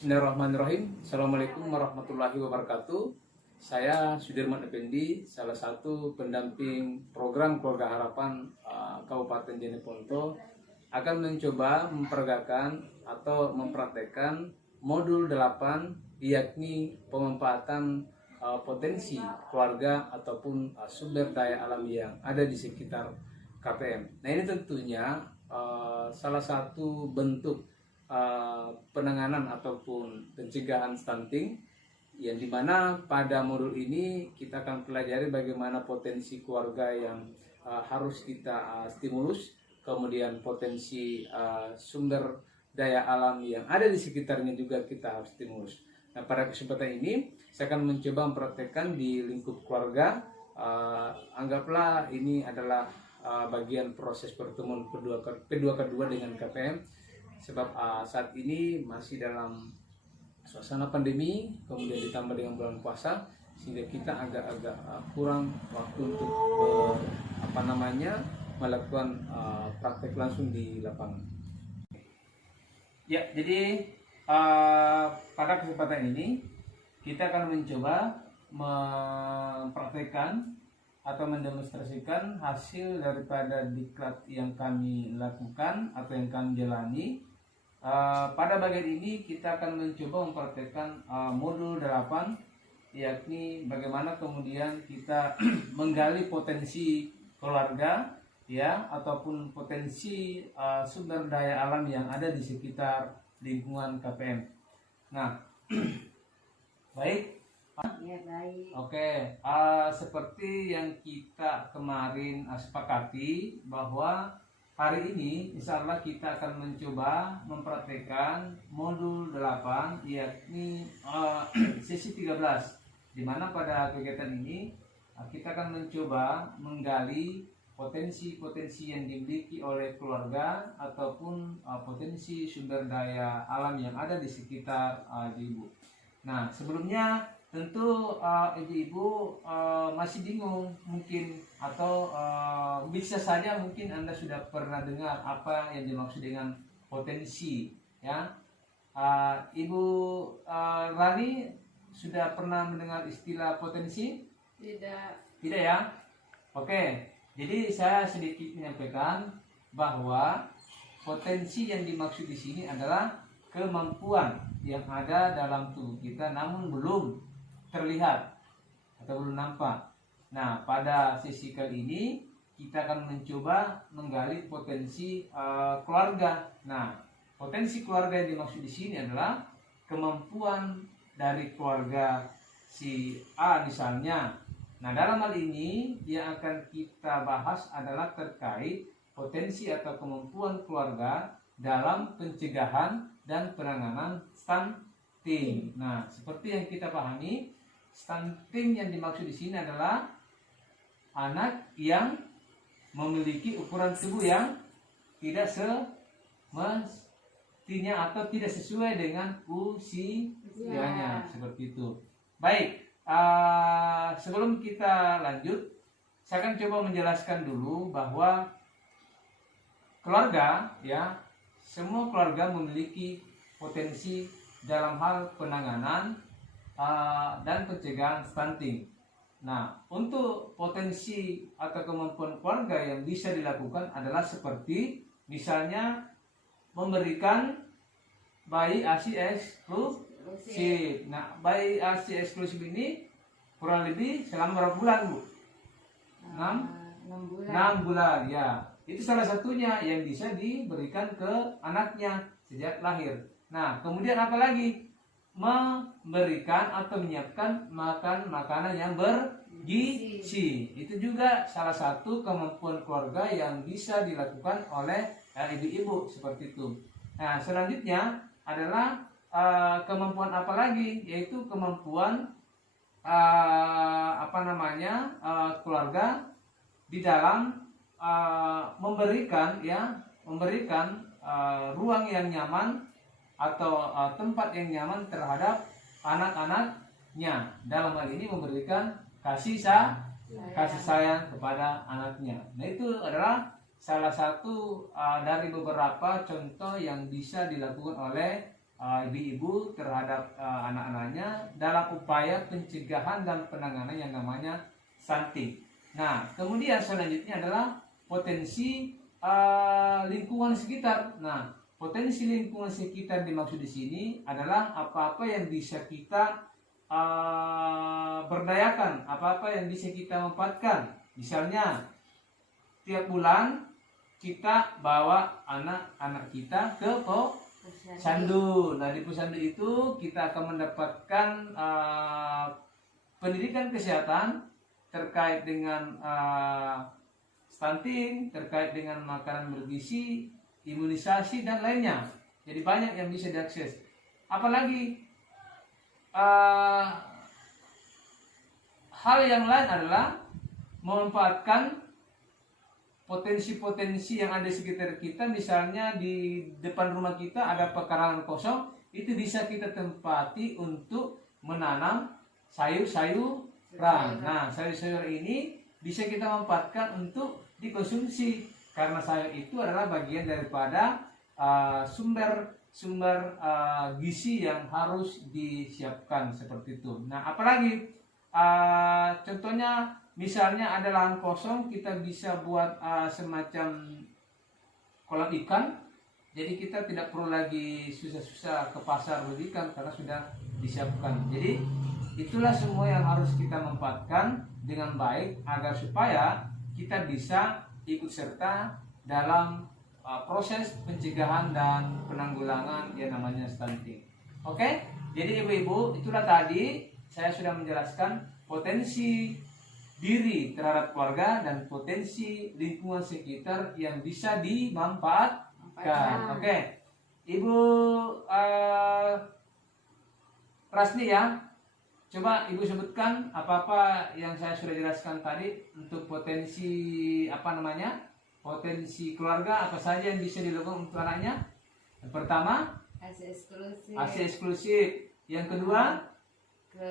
Bismillahirrahmanirrahim. Assalamualaikum warahmatullahi wabarakatuh. Saya Sudirman Effendi, salah satu pendamping program Keluarga Harapan Kabupaten Jeneponto, akan mencoba memperagakan atau mempraktekkan modul 8, yakni pemanfaatan potensi keluarga ataupun sumber daya alam yang ada di sekitar KPM. Nah, ini tentunya salah satu bentuk penanganan ataupun pencegahan stunting, yang dimana pada modul ini kita akan pelajari bagaimana potensi keluarga yang harus kita stimulus, kemudian potensi sumber daya alam yang ada di sekitarnya juga kita harus stimulus. Nah, pada kesempatan ini saya akan mencoba mempraktekkan di lingkup keluarga. Anggaplah ini adalah bagian proses pertemuan kedua dengan KPM, sebab saat ini masih dalam suasana pandemi, kemudian ditambah dengan bulan puasa, sehingga kita agak-agak kurang waktu untuk melakukan praktek langsung di lapangan. Ya, jadi pada kesempatan ini kita akan mencoba mempraktekkan atau mendemonstrasikan hasil daripada diklat yang kami lakukan atau yang kami jalani. Pada bagian ini kita akan mencoba mempraktekkan modul 8, yakni bagaimana kemudian kita menggali potensi keluarga ya, ataupun potensi sumber daya alam yang ada di sekitar lingkungan KPM. Nah, baik. Ya, baik. Oke, seperti yang kita kemarin sepakati bahwa hari ini insya Allah kita akan mencoba mempraktekkan modul 8, yakni sesi 13, di mana pada kegiatan ini kita akan mencoba menggali potensi-potensi yang dimiliki oleh keluarga ataupun potensi sumber daya alam yang ada di sekitar ibu. Nah, sebelumnya tentu ibu-ibu masih bingung mungkin, atau bisa saja mungkin Anda sudah pernah dengar apa yang dimaksud dengan potensi ya. Ibu Rani sudah pernah mendengar istilah potensi? Tidak ya? Oke, jadi saya sedikit menyampaikan bahwa potensi yang dimaksud di sini adalah kemampuan yang ada dalam tubuh kita namun belum terlihat atau belum nampak. Nah, pada sesi kali ini kita akan mencoba menggali potensi keluarga. Nah, potensi keluarga yang dimaksud di sini adalah kemampuan dari keluarga si A misalnya. Nah, dalam hal ini yang akan kita bahas adalah terkait potensi atau kemampuan keluarga dalam pencegahan dan penanganan stunting. Nah, seperti yang kita pahami, stunting yang dimaksud di sini adalah anak yang memiliki ukuran tubuh yang tidak semestinya atau tidak sesuai dengan usianya, seperti itu. Baik, sebelum kita lanjut, saya akan coba menjelaskan dulu bahwa keluarga ya, semua keluarga memiliki potensi dalam hal penanganan dan pencegahan stunting. Nah, untuk potensi atau kemampuan keluarga yang bisa dilakukan adalah seperti misalnya memberikan bayi ASI eksklusif. Nah, bayi ASI eksklusif ini kurang lebih selama berapa bulan, Bu? 6 bulan ya. Itu salah satunya yang bisa diberikan ke anaknya sejak lahir. Nah, kemudian apa lagi? Memberikan atau menyiapkan makanan yang bergizi. Itu juga salah satu kemampuan keluarga yang bisa dilakukan oleh ibu-ibu, seperti itu. Nah, selanjutnya adalah kemampuan apa lagi? Yaitu kemampuan keluarga di dalam memberikan ruang yang nyaman atau tempat yang nyaman terhadap anak-anaknya. Dalam hal ini memberikan kasih sayang kepada anaknya. Nah, itu adalah salah satu dari beberapa contoh yang bisa dilakukan oleh ibu-ibu terhadap anak-anaknya dalam upaya pencegahan dan penanganan yang namanya stunting. Nah, kemudian selanjutnya adalah potensi lingkungan sekitar. Nah, potensi lingkungan sekitar dimaksud di sini adalah apa-apa yang bisa kita berdayakan, apa-apa yang bisa kita manfaatkan. Misalnya, tiap bulan kita bawa anak-anak kita ke posyandu. Nah, di posyandu itu kita akan mendapatkan pendidikan kesehatan terkait dengan stunting, terkait dengan makanan bergizi, imunisasi dan lainnya. Jadi banyak yang bisa diakses. Apalagi hal yang lain adalah memanfaatkan potensi-potensi yang ada di sekitar kita. Misalnya di depan rumah kita ada pekarangan kosong, itu bisa kita tempati untuk menanam sayur-sayuran. Nah, sayur-sayur ini bisa kita manfaatkan untuk dikonsumsi karena sayur itu adalah bagian daripada sumber gizi yang harus disiapkan seperti itu. Nah, apalagi contohnya misalnya ada lahan kosong, kita bisa buat semacam kolam ikan. Jadi kita tidak perlu lagi susah-susah ke pasar beli ikan karena sudah disiapkan. Jadi itulah semua yang harus kita manfaatkan dengan baik agar supaya kita bisa ikut serta dalam proses pencegahan dan penanggulangan yang namanya stunting. Oke, jadi ibu-ibu, itulah tadi saya sudah menjelaskan potensi diri terhadap keluarga dan potensi lingkungan sekitar yang bisa dimanfaatkan. Oke, Ibu Rasni ya, coba Ibu sebutkan apa-apa yang saya sudah jelaskan tadi untuk potensi potensi keluarga apa saja yang bisa dilakukan untuk anaknya. Yang pertama, ASI eksklusif. Yang kedua, ke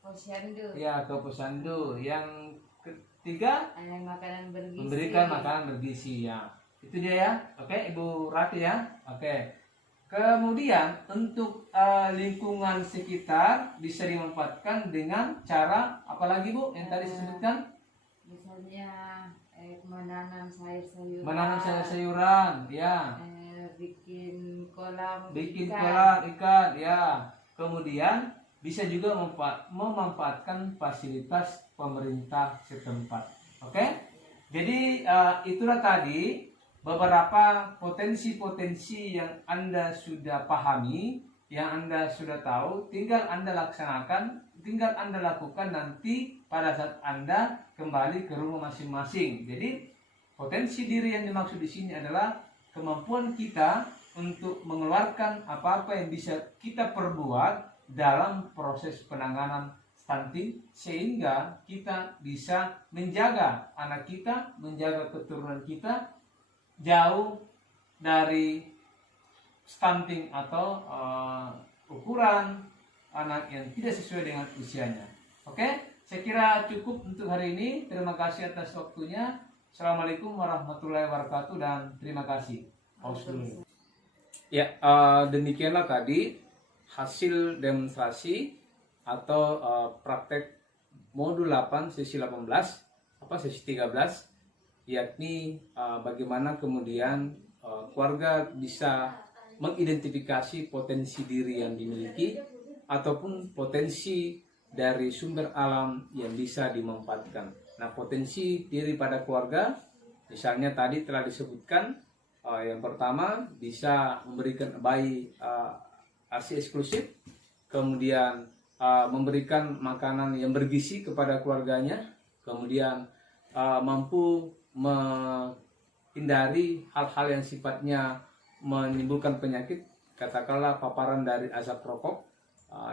posyandu. Ya, ke posyandu. Yang ketiga, memberikan makanan bergizi ya. Itu dia ya. Oke, Ibu Rati ya. Oke. Kemudian untuk lingkungan sekitar bisa dimanfaatkan dengan cara apalagi Bu yang tadi disebutkan? Misalnya menanam sayur-sayuran. Menanam sayur-sayuran, ya. Bikin kolam ikan, ya. Kemudian bisa juga memanfaatkan fasilitas pemerintah setempat. Oke? Jadi itulah tadi beberapa potensi-potensi yang Anda sudah pahami, yang Anda sudah tahu, tinggal Anda laksanakan, tinggal Anda lakukan nanti pada saat Anda kembali ke rumah masing-masing. Jadi potensi diri yang dimaksud di sini adalah kemampuan kita untuk mengeluarkan apa-apa yang bisa kita perbuat dalam proses penanganan stunting sehingga kita bisa menjaga anak kita, menjaga keturunan kita jauh dari stunting atau ukuran anak yang tidak sesuai dengan usianya. Oke? Saya kira cukup untuk hari ini. Terima kasih atas waktunya. Assalamualaikum warahmatullahi wabarakatuh dan terima kasih. Ya, demikianlah tadi hasil demonstrasi atau praktek modul 8 sesi 18 sesi 13, yakni bagaimana kemudian keluarga bisa mengidentifikasi potensi diri yang dimiliki ataupun potensi dari sumber alam yang bisa dimanfaatkan. Nah, potensi diri pada keluarga, misalnya tadi telah disebutkan, yang pertama bisa memberikan bayi ASI eksklusif, kemudian memberikan makanan yang bergizi kepada keluarganya, kemudian mampu menghindari hal-hal yang sifatnya menimbulkan penyakit, katakanlah paparan dari asap rokok,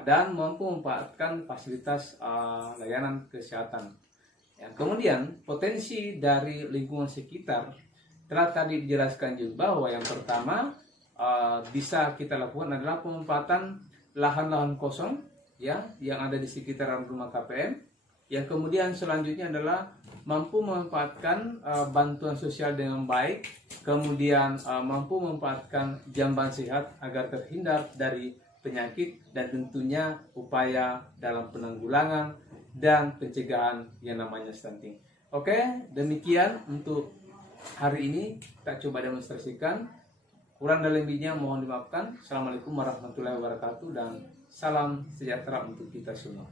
dan mampu memanfaatkan fasilitas layanan kesehatan. Ya, kemudian potensi dari lingkungan sekitar telah tadi dijelaskan juga bahwa yang pertama bisa kita lakukan adalah pemanfaatan lahan-lahan kosong ya yang ada di sekitaran rumah KPM. Yang kemudian selanjutnya adalah mampu memanfaatkan bantuan sosial dengan baik, kemudian mampu memanfaatkan jamban sehat agar terhindar dari penyakit, dan tentunya upaya dalam penanggulangan dan pencegahan yang namanya stunting. Oke, demikian untuk hari ini kita coba demonstrasikan. Kurang dan lebihnya mohon dimaafkan. Assalamualaikum warahmatullahi wabarakatuh dan salam sejahtera untuk kita semua.